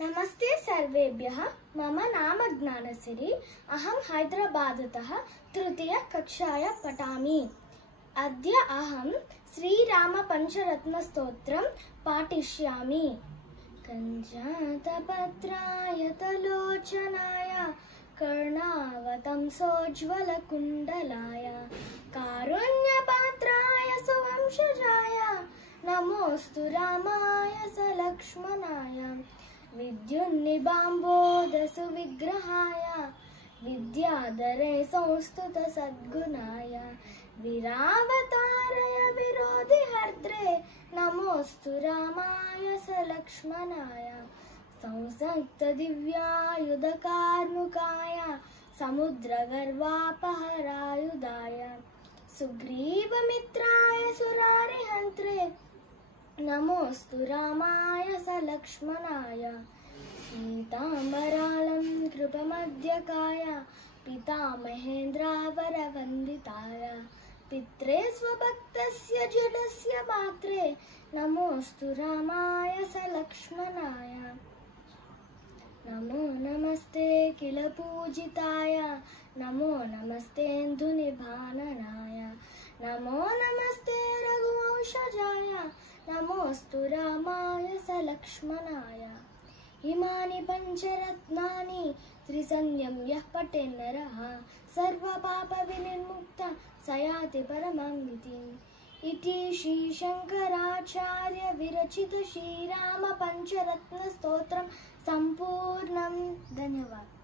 नमस्ते सर्वेभ्यः। मम नाम ज्ञानसिरि। अहं हैदराबादतः तृतीयकक्षायां पठामि। अद्य अहं श्रीरामपञ्चरत्नस्तोत्रं पाठिष्यामि। कञ्जातपत्रायतलोचनाय कर्णावतंसोज्ज्वलकुण्डलाय कारुण्यपात्राय सुवंशजाय नमोऽस्तु रामाय सलक्ष्मणाय विद्युन्निबाम्बोदसुविग्रहाय विद्याधरे संस्तुतसद्गुणाय वीरावताराय विरोधिहर्त्रे नमोऽस्तु रामाय सलक्ष्मणाय संसक्तदिव्यायुधकार्मुकाय समुद्रगर्वापहरायुधाय सुग्रीवमित्राय सुरारिहन्त्रे नमोऽस्तु रामाय सलक्ष्मणाय पीताम्बरालं कृपमध्यकाय पितामहेन्द्रावरवन्दिताय पित्रे स्वभक्तस्य जडस्य मात्रे नमोऽस्तु रामाय सलक्ष्मणाय नमो नमस्ते किल पूजिताय नमो नमस्तेन्दुनिभाननाय नमो नमस्ते रघुवंशजाय नमोऽस्तु रामाय सलक्ष्मणाय इमानि पञ्चरत्नानि त्रिसन्ध्यं यः पठेन्नरः सर्वपापविनिर्मुक्तः स याति परमां गतिम् इति श्रीशङ्कराचार्य विरचित श्रीरामपञ्चरत्नस्तोत्रं सम्पूर्णं। धन्यवादः।